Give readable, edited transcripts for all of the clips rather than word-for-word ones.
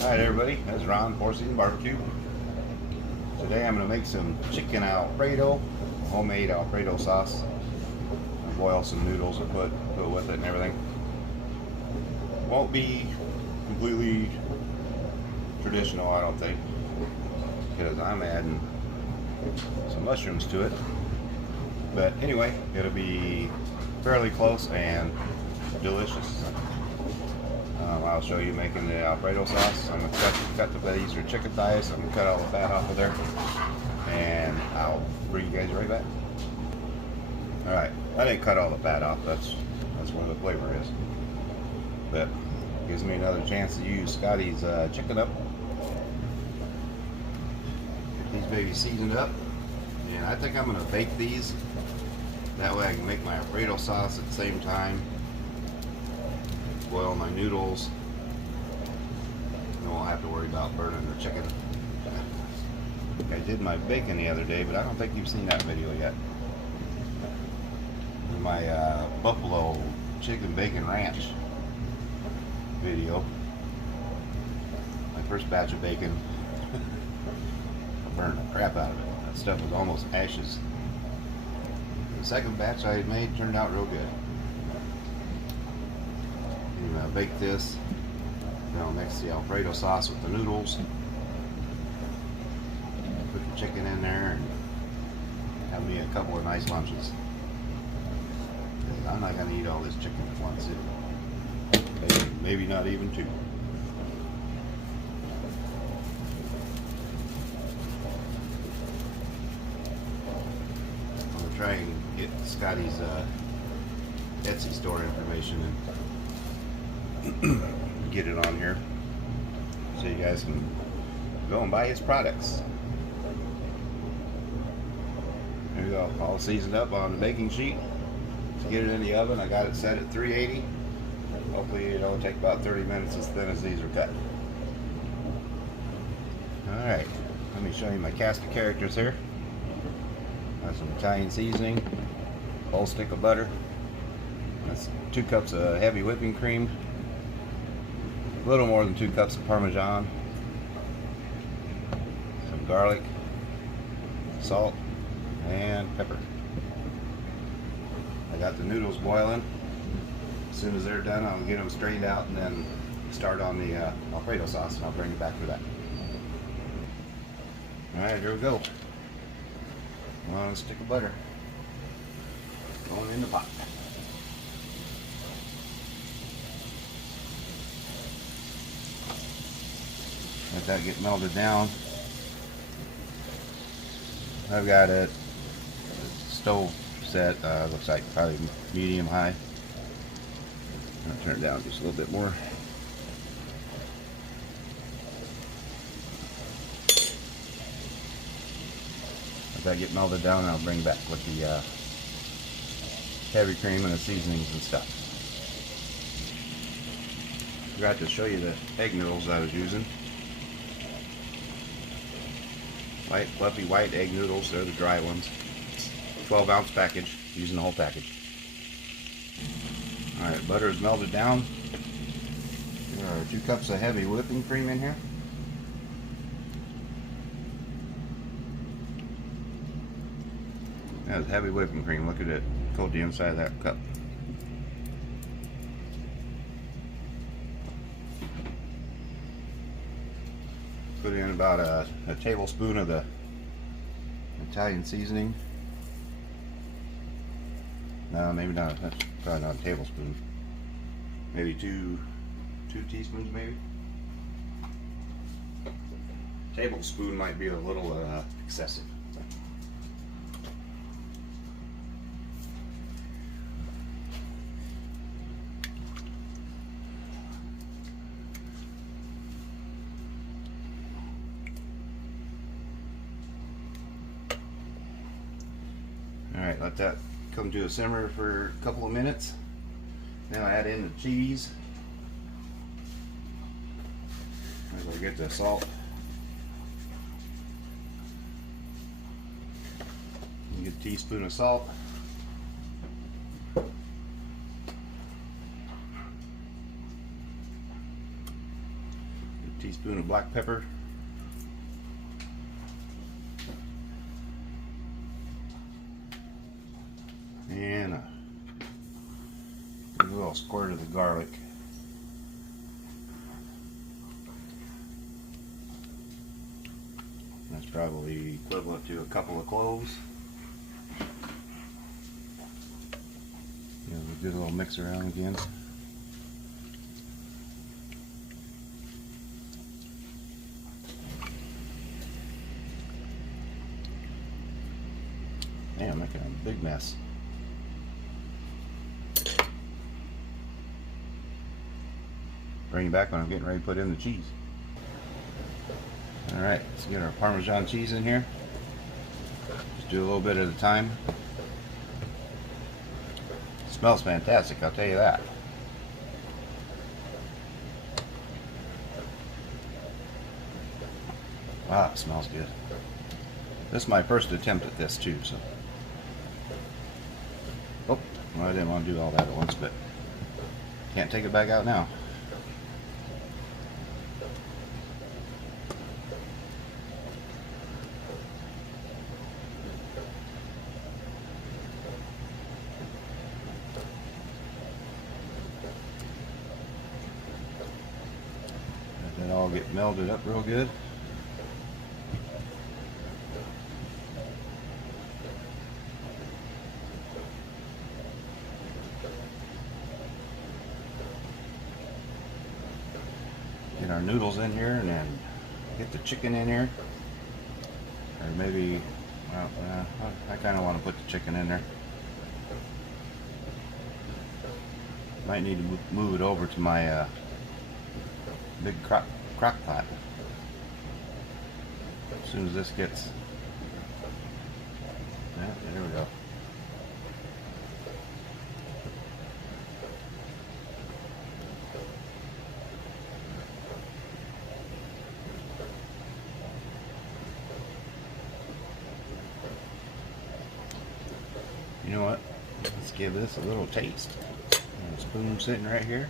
Alright everybody, that's Ron, Four Season Barbecue. Today I'm going to make some chicken Alfredo, homemade Alfredo sauce. Boil some noodles and put with it and everything. Won't be completely traditional, I don't think, because I'm adding some mushrooms to it. But anyway, it'll be fairly close and delicious. I'll show you making the Alfredo sauce. I'm going to cut the these are chicken thighs. I'm going to cut all the fat off of there, and I'll bring you guys right back. Alright, I didn't cut all the fat off. That's where the flavor is. But it gives me another chance to use Scotty's chicken up. Get these babies seasoned up. And I think I'm going to bake these. That way I can make my Alfredo sauce at the same time. Boil my noodles. I won't have to worry about burning the chicken. I did my bacon the other day, but I don't think you've seen that video yet. My buffalo chicken bacon ranch video. My first batch of bacon. I burned the crap out of it. That stuff was almost ashes. The second batch I made turned out real good. And bake this. Then I'll mix the Alfredo sauce with the noodles. Put the chicken in there and have me a couple of nice lunches. I'm not going to eat all this chicken at once. Maybe not even two. I'm going to try and get Scotty's Etsy store information and get it on here so you guys can go and buy his products. There we go, all seasoned up on the baking sheet. To get it in the oven, I got it set at 380. Hopefully it'll take about 30 minutes, as thin as these are cut. Alright, let me show you my cast of characters here. Got some Italian seasoning, whole stick of butter. That's 2 cups of heavy whipping cream. A little more than 2 cups of Parmesan, some garlic, salt, and pepper. I got the noodles boiling. As soon as they're done, I'll get them strained out and then start on the Alfredo sauce, and I'll bring it back for that. Alright, here we go. On a stick of butter. Going in the pot. Let that get melted down. I've got it stove set, looks like probably medium high. I'll turn it down just a little bit more. Let that get melted down, and I'll bring back with the heavy cream and the seasonings and stuff. Forgot to show you the egg noodles I was using. Light, fluffy white egg noodles, they're the dry ones. 12-ounce package, using the whole package. Alright, butter is melted down. There are 2 cups of heavy whipping cream in here. That's heavy whipping cream, look at it. Coat the inside of that cup. Put in about a tablespoon of the Italian seasoning. No, maybe not. That's probably not a tablespoon. Maybe two teaspoons, maybe. Tablespoon might be a little excessive. Alright, let that come to a simmer for a couple of minutes. Then I'll add in the cheese. I'll get the salt. Get a teaspoon of salt. teaspoon of black pepper. And a little squirt of the garlic. That's probably equivalent to a couple of cloves. Yeah, we do a little mix around again. Damn, making a big mess. Bring it back when I'm getting ready to put in the cheese. Alright, let's get our Parmesan cheese in here. Just do a little bit at a time. It smells fantastic, I'll tell you that. Wow, it smells good. This is my first attempt at this too, so. Oh, well, I didn't want to do all that at once, but can't take it back out now. Let that all get melded up real good. Get our noodles in here and then get the chicken in here. Or maybe, well, I kind of want to put the chicken in there. Might need to move it over to my big crock pot. As soon as this gets, yeah, there we go. You know what? Let's give this a little taste. A spoon sitting right here.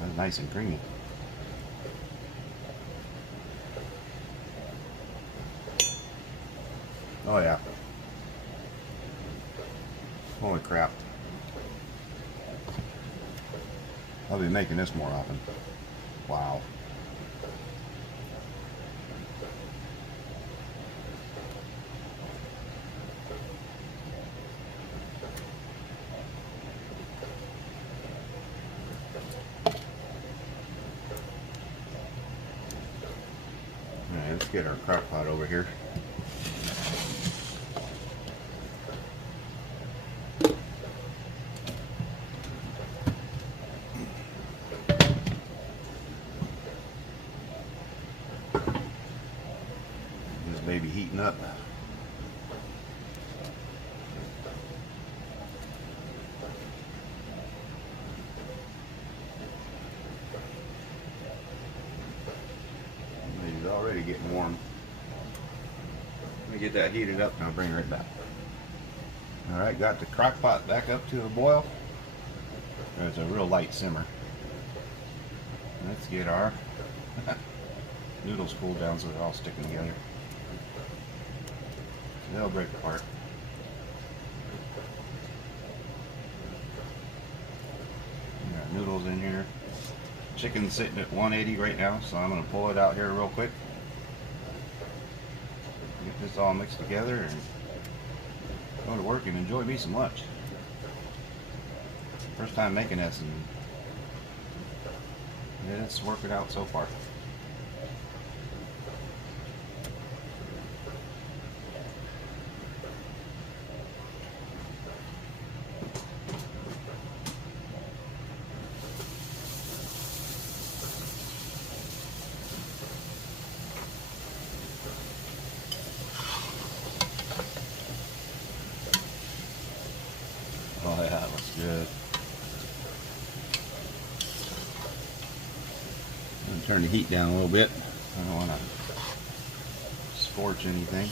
That's nice and creamy. Oh yeah. Holy crap. I'll be making this more often. Wow. Alright, let's get our crock pot over here. This baby heating up. It's already getting warm. Let me get that heated up and I'll bring it right back. Alright, got the crock pot back up to a boil. It's a real light simmer. Let's get our noodles cooled down so they're all sticking together. They'll break apart. Got noodles in here. Chicken's sitting at 180 right now, so I'm going to pull it out here real quick. Get this all mixed together and go to work and enjoy me some lunch. First time making this, and yeah, it's working out so far. Oh yeah, that looks good. I'm going to turn the heat down a little bit. I don't want to scorch anything.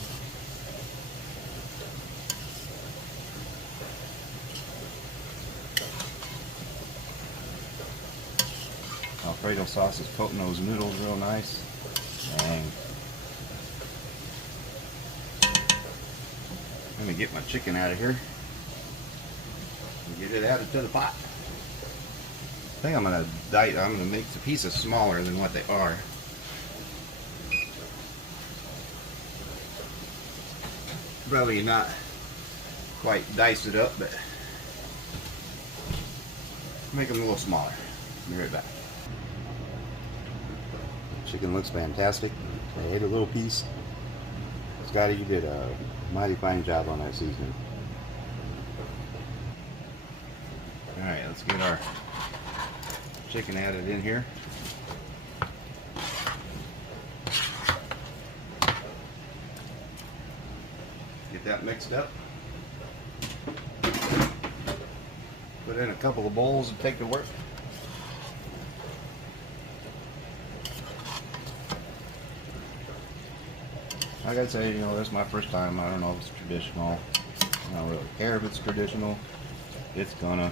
Alfredo sauce is coating those noodles real nice. Dang. Let me get my chicken out of here and get it added to the pot. I think I'm gonna make the pieces smaller than what they are. Probably not quite dice it up, but make them a little smaller. Be right back. Chicken looks fantastic. I ate a little piece. Scotty, you did a mighty fine job on that seasoning. Alright, let's get our chicken added in here. Get that mixed up. Put in a couple of bowls and take to work. Like I say, this is my first time. I don't know if it's traditional. I don't really care if it's traditional. It's gonna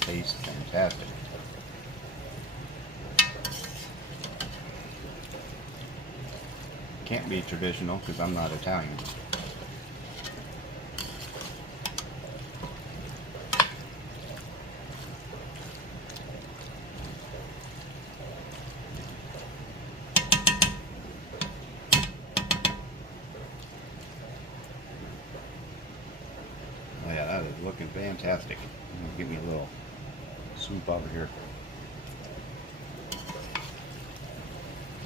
taste fantastic. Can't be traditional because I'm not Italian. Oh yeah, that is looking fantastic. Give me a little soup over here.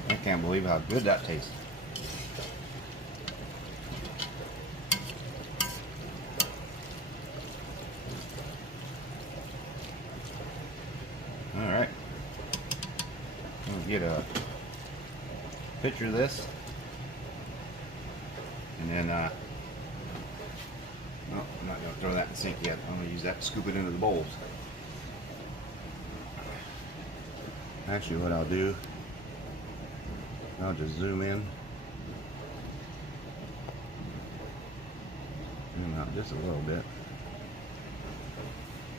I can't believe how good that tastes. Alright. We'll get a picture of this. And then, no, I'm not going to throw that in the sink yet. I'm going to use that to scoop it into the bowls. Actually, what I'll do, I'll just zoom in. Zoom out just a little bit.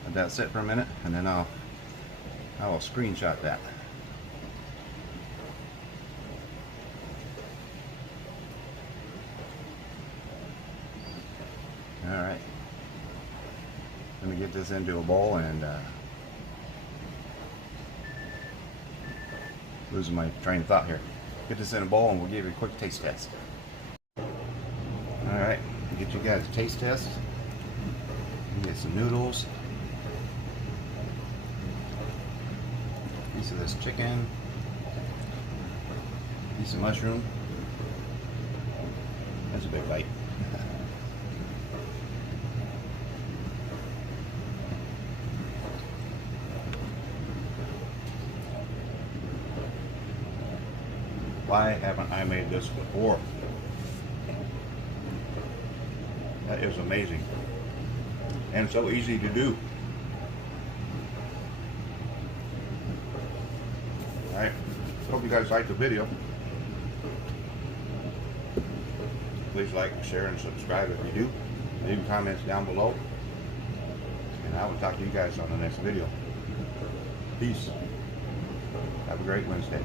Let that sit for a minute, and then I will screenshot that. Alright. Let me get this into a bowl and losing my train of thought here. Get this in a bowl and we'll give you a quick taste test. Alright, get you guys a taste test. Get some noodles. Piece of this chicken. Piece of mushroom. That's a big bite. Why haven't I made this before? That is amazing. And so easy to do. Alright, hope you guys liked the video. Please like, share, and subscribe if you do. Leave comments down below. And I will talk to you guys on the next video. Peace. Have a great Wednesday.